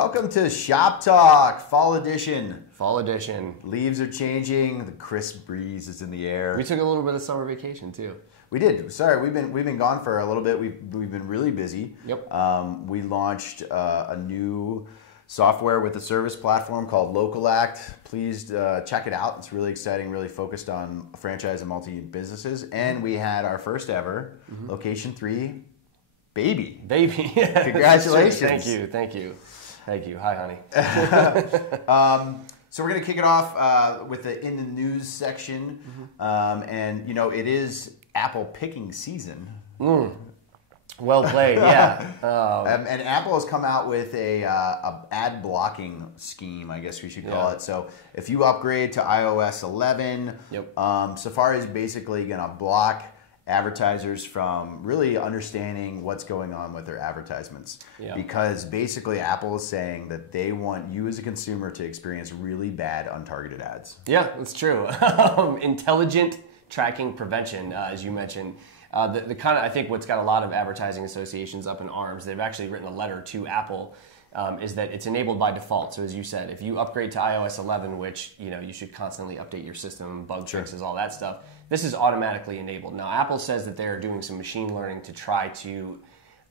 Welcome to Shop Talk, Fall Edition. Fall Edition. Leaves are changing. The crisp breeze is in the air. We took a little bit of summer vacation too. We did. Sorry, we've been gone for a little bit. We've been really busy. Yep. We launched a new software with a service platform called Local3. Please check it out. It's really exciting. Really focused on franchise and multi businesses. And we had our first ever Location3 baby. Congratulations. Thank you. Hi, honey. So we're going to kick it off with the in the news section, and you know it is apple picking season. Well played, yeah. And Apple has come out with a ad blocking scheme, I guess we should call it. So if you upgrade to iOS 11, Safari is basically going to block advertisers from really understanding what's going on with their advertisements, because basically Apple is saying that they want you as a consumer to experience really bad untargeted ads. Yeah, that's true. Intelligent tracking prevention, as you mentioned. The kind of, I think what's got a lot of advertising associations up in arms, they've actually written a letter to Apple, is that it's enabled by default. So as you said, if you upgrade to iOS 11, which you should constantly update your system, bug fixes, all that stuff, this is automatically enabled. Now Apple says that they're doing some machine learning to try to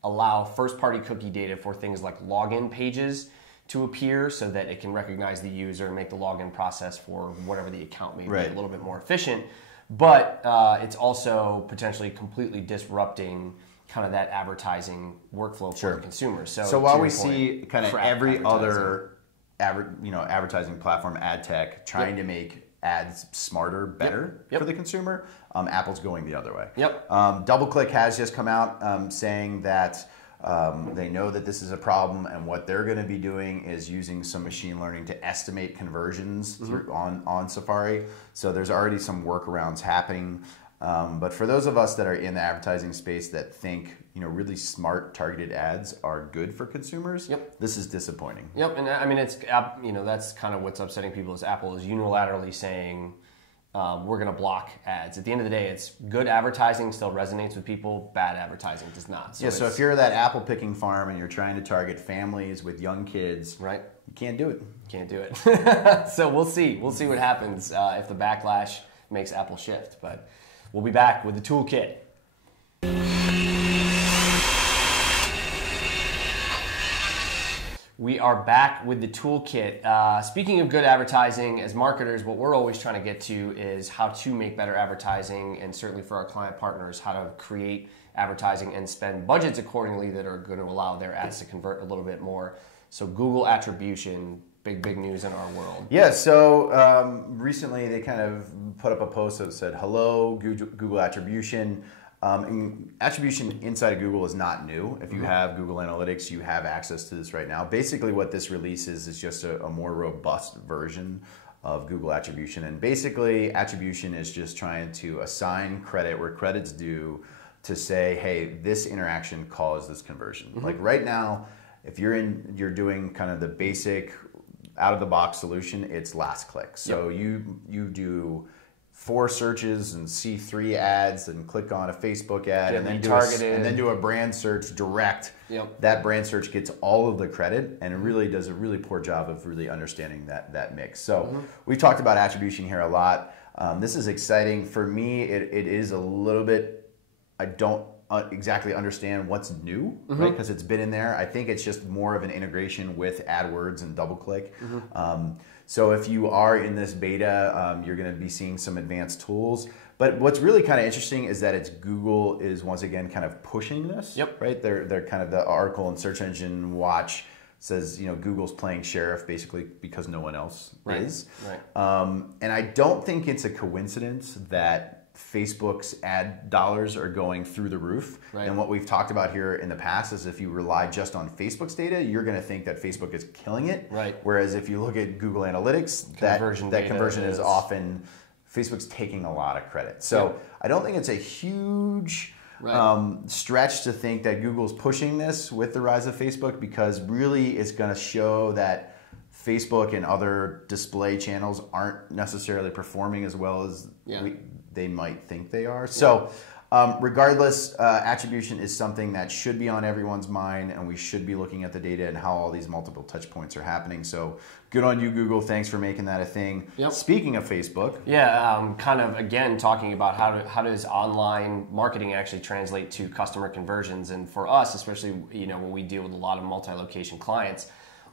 allow first-party cookie data for things like login pages to appear so that it can recognize the user and make the login process for whatever the account may be a little bit more efficient. But it's also potentially completely disrupting kind of that advertising workflow for the consumers. So while we see kind of every other advertising platform, ad tech, trying to make ads smarter, better for the consumer, Apple's going the other way. DoubleClick has just come out saying that they know that this is a problem, and what they're going to be doing is using some machine learning to estimate conversions on Safari. So there's already some workarounds happening. But for those of us that are in the advertising space that think really smart targeted ads are good for consumers, this is disappointing. And I mean it's that's kind of what's upsetting people is Apple is unilaterally saying we're going to block ads. At the end of the day, it's good advertising still resonates with people. Bad advertising does not. So so if you're that apple picking farm and you're trying to target families with young kids, you can't do it. Can't do it. So we'll see. We'll see what happens if the backlash makes Apple shift. But we'll be back with the toolkit. We are back with the toolkit. Speaking of good advertising, as marketers, what we're always trying to get to is how to make better advertising, and certainly for our client partners, how to create advertising and spend budgets accordingly that are going to allow their ads to convert a little bit more. So Google Attribution, big news in our world. Yeah, so recently they kind of put up a post that said, hello, Google Attribution. And attribution inside of Google is not new. If you have Google Analytics, you have access to this right now. Basically what this release is just a more robust version of Google Attribution. And basically attribution is just trying to assign credit where credit's due to say, hey, this interaction caused this conversion. Like right now, if you're doing kind of the basic out-of-the-box solution, it's last click. So you do 4 searches and see 3 ads and click on a Facebook ad and then do a brand search direct. That brand search gets all of the credit, and it really does a really poor job of really understanding that mix. So we've talked about attribution here a lot. This is exciting. For me, it is a little bit, I don't exactly understand what's new, right? Because it's been in there. I think it's just more of an integration with AdWords and DoubleClick. So if you are in this beta, you're going to be seeing some advanced tools. But what's really kind of interesting is that it's Google is once again kind of pushing this, right? They're kind of the article in Search Engine Watch says, Google's playing sheriff basically because no one else is. And I don't think it's a coincidence that Facebook's ad dollars are going through the roof. And what we've talked about here in the past is if you rely just on Facebook's data, you're going to think that Facebook is killing it. Whereas if you look at Google Analytics, that conversion is often, Facebook's taking a lot of credit. So I don't think it's a huge stretch to think that Google's pushing this with the rise of Facebook, because really it's going to show that Facebook and other display channels aren't necessarily performing as well as they might think they are. So Regardless, attribution is something that should be on everyone's mind, and we should be looking at the data and how all these multiple touch points are happening. So good on you, Google. Thanks for making that a thing. Yep. Speaking of Facebook. Yeah, kind of, again, talking about how does online marketing actually translate to customer conversions. And for us, especially, when we deal with a lot of multi-location clients,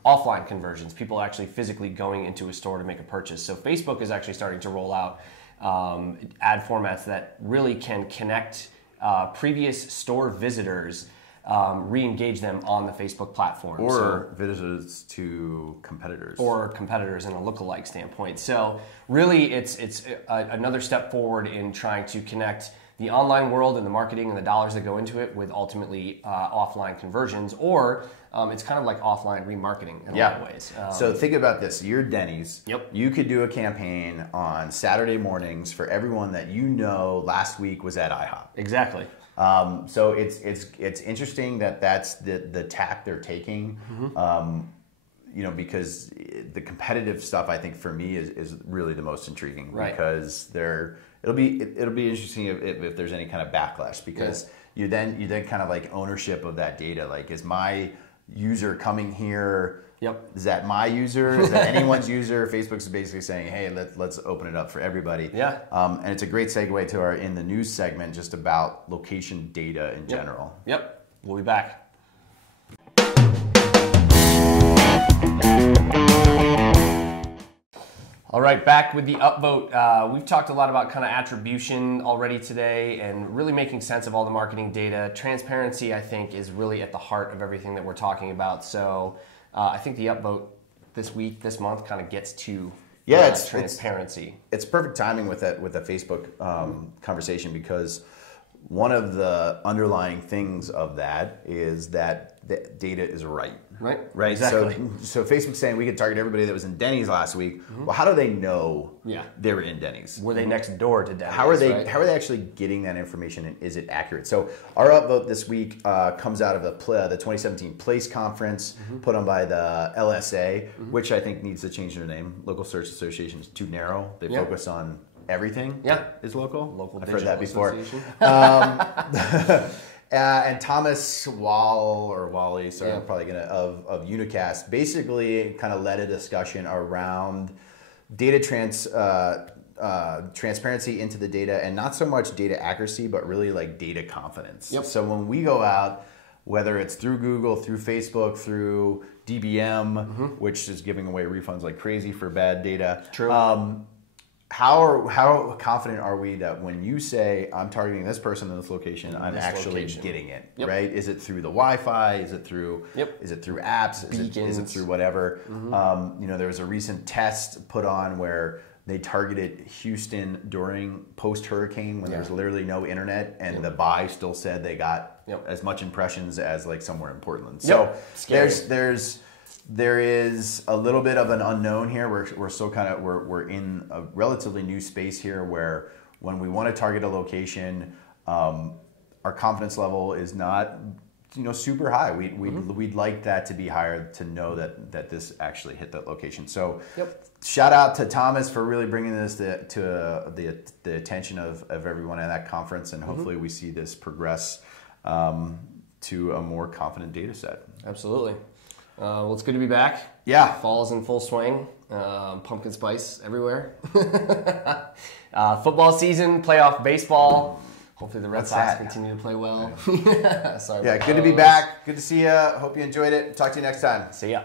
offline conversions, people actually physically going into a store to make a purchase. So Facebook is actually starting to roll out ad formats that really can connect previous store visitors, re-engage them on the Facebook platform. Or visitors to competitors. Or competitors in a lookalike standpoint. So really it's another step forward in trying to connect the online world and the marketing and the dollars that go into it with ultimately offline conversions, or it's kind of like offline remarketing in a lot of ways. So think about this. You're Denny's. Yep. You could do a campaign on Saturday mornings for everyone that last week was at IHOP. Exactly. So it's interesting that that's the tack they're taking. Because the competitive stuff, I think for me is really the most intriguing, right? Because it'll be interesting if there's any kind of backlash, because you then kind of like ownership of that data. Like, is my user coming here? Yep. Is that my user? Is that anyone's user? Facebook's basically saying, hey, let's open it up for everybody. Yeah. And it's a great segue to our In the News segment, just about location data in general. Yep. We'll be back. All right, back with the UpVote. We've talked a lot about kind of attribution already today and really making sense of all the marketing data. Transparency, I think, is really at the heart of everything that we're talking about. So I think the UpVote this month kind of gets to it's transparency. It's perfect timing with the Facebook conversation, because one of the underlying things of that is that the data is right. Right. Exactly. So Facebook's saying we could target everybody that was in Denny's last week. Well, how do they know they were in Denny's? Were they next door to Denny's? How are they actually getting that information, and is it accurate? So our UpVote this week comes out of the 2017 Place Conference put on by the LSA, which I think needs to change their name. Local Search Association is too narrow. They focus on everything is local. I've heard that before. And Thomas Walle, sorry, I'm probably gonna of Unacast, basically kind of led a discussion around data transparency into the data, and not so much data accuracy, but really like data confidence. So when we go out, whether it's through Google, through Facebook, through DBM, which is giving away refunds like crazy for bad data. True. How confident are we that when you say I'm targeting this person in this location, I'm actually getting it, right? Is it through the Wi-Fi? Is it through apps? Is it through whatever? There was a recent test put on where they targeted Houston during post-hurricane when there's literally no internet, and the buy still said they got as much impressions as like somewhere in Portland. So there is a little bit of an unknown here. We're still we're in a relatively new space here, where when we want to target a location, our confidence level is not super high. We'd like that to be higher, to know that this actually hit that location. So shout out to Thomas for really bringing this to the attention of everyone at that conference, and hopefully we see this progress to a more confident data set. Absolutely. Well, it's good to be back. Yeah. Fall's in full swing. Pumpkin spice everywhere. Football season, playoff baseball. Hopefully the Red Sox continue to play well. Sorry. Yeah, good to be back. Good to see you. Hope you enjoyed it. Talk to you next time. See ya.